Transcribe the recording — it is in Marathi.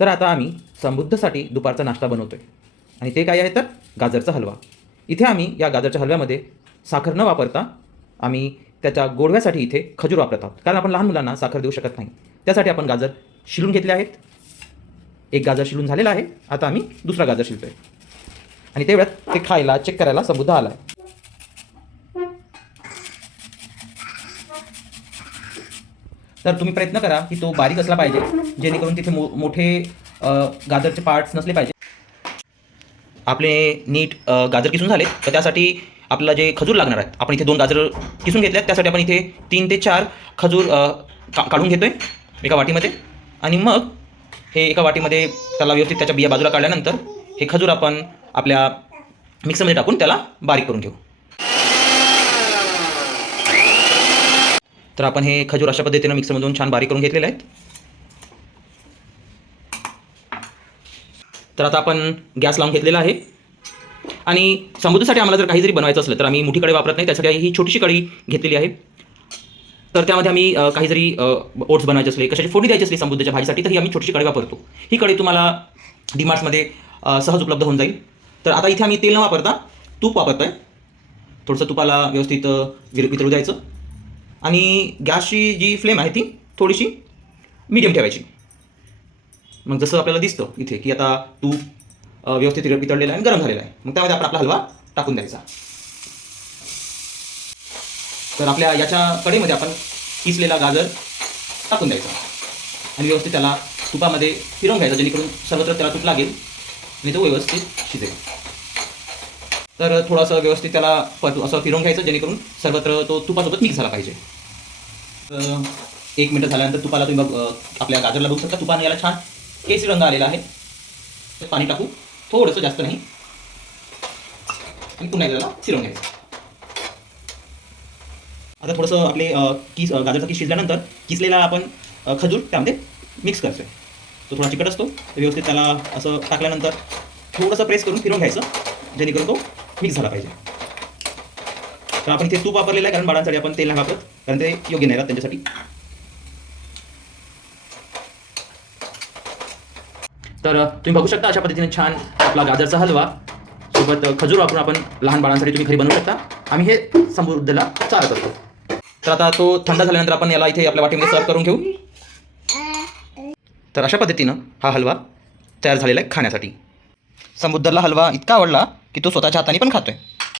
तर आता आम्ही समृद्धसाठी दुपारचा नाश्ता बनवतो आहे आणि ते काय आहे तर गाजरचा हलवा. इथे आम्ही या गाजरच्या हलव्यामध्ये साखर न वापरता आम्ही त्याच्या गोडव्यासाठी इथे खजूर वापरत आहोत. कारण आपण लहान मुलांना साखर देऊ शकत नाही. त्यासाठी आपण गाजर शिलून घेतले आहेत. एक गाजर शिलून झालेला आहे. आता आम्ही दुसरा गाजर शिलतो आहे आणि तेवढ्यात ते खायला चेक करायला समृद्ध आला आहे तर तुम्ही प्रयत्न करा की तो बारीक असला पाहिजे जेणेकरून तिथे मो मोठे गाजरचे पार्ट्स नसले पाहिजे. आपले नीट गाजर किसून झाले तर त्यासाठी आपल्याला जे खजूर लागणार आहेत आपण इथे दोन गाजर किसून घेतले आहेत त्यासाठी आपण इथे तीन ते चार खजूर का काढून घेतो आहे एका वाटीमध्ये. आणि मग हे एका वाटीमध्ये त्याला व्यवस्थित त्याच्या बिया बाजूला काढल्यानंतर हे खजूर आपण आपल्या मिक्सरमध्ये टाकून त्याला बारीक करून घेऊ. तर आपण हे खजूर अशा पद्धतीनं मिक्सरमधून छान बारीक करून घेतलेले आहेत. तर आता आपण गॅस लावून घेतलेला आहे. आणि समृद्धीसाठी आम्हाला जर काही जरी बनवायचं असलं तर आम्ही मोठी कढई वापरत नाही त्यासाठी ही छोटीशी कढई घेतलेली आहे. तर त्यामध्ये आम्ही काही जरी ओट्स बनवायचे असले कशाची फोडी द्यायची असली समृद्धीच्या भाजीसाठी तर ही आम्ही छोटीशी कढई वापरतो. ही कढई तुम्हाला डीमार्ट्समध्ये सहज उपलब्ध होऊन जाईल. तर आता इथे आम्ही तेल न वापरता तूप वापरतो आहे थोडंसं तुपाला व्यवस्थित वितरू द्यायचं. आणि गॅसची जी फ्लेम आहे ती थोडीशी मीडियम ठेवायची. मग जसं आपल्याला दिसतं इथे की आता तूप व्यवस्थित पितळलेला आहे आणि गरम झालेला आहे. मग त्यामध्ये आपण आपला हलवा टाकून द्यायचा. तर आपल्या याच्या कडेमध्ये आपण किसलेला गाजर टाकून द्यायचा. आणि व्यवस्थित त्याला तुपामध्ये फिरवून घ्यायचा जेणेकरून सर्वत्र त्याला तूप लागेल आणि तो व्यवस्थित शिजेल. तर थोडंसं व्यवस्थित त्याला पत असं फिरवून घ्यायचं जेणेकरून सर्वत्र तो तुपासोबत मिक्स झाला पाहिजे. तर एक मिनटं झाल्यानंतर तुपाला तुम्ही बघ आपल्या गाजरला बघू शकता. तुपाने याला छान केसरी रंग आलेला आहे. तर पाणी टाकू. थोडंसं जास्त नाही. आणि पुन्हा एकदा त्याला फिरवून घ्यायचं. आता थोडंसं आपले किस गाजरचा किस शिजल्यानंतर किसलेला आपण खजूर त्यामध्ये मिक्स करतोय. तो थोडा चिकट असतो. व्यवस्थित त्याला असं टाकल्यानंतर थोडंसं प्रेस करून फिरवून घ्यायचं. जेणेकरून तो मिक्स झाला पाहिजे. तर आपण इथे तूप वापरलेलं आहे कारण बाळांसाठी आपण तेल नाही वापरत कारण ते योग्य नाही राहत त्यांच्यासाठी. तर तुम्ही बघू शकता अशा पद्धतीने छान आपला गाजरचा हलवा सोबत खजूर वापरून आपण लहान बाळांसाठी तुम्ही घरी बनवू शकता. आम्ही हे समृद्धला चालत असतो तर आता तो थंड झाल्यानंतर आपण याला इथे आपल्या वाटीमध्ये सर्व करून घेऊ. तर अशा पद्धतीनं हा हलवा तयार झालेला आहे खाण्यासाठी. समुद्रला हलवा इतका आवडला की तो स्वतःच्या हाताने पण खातोय.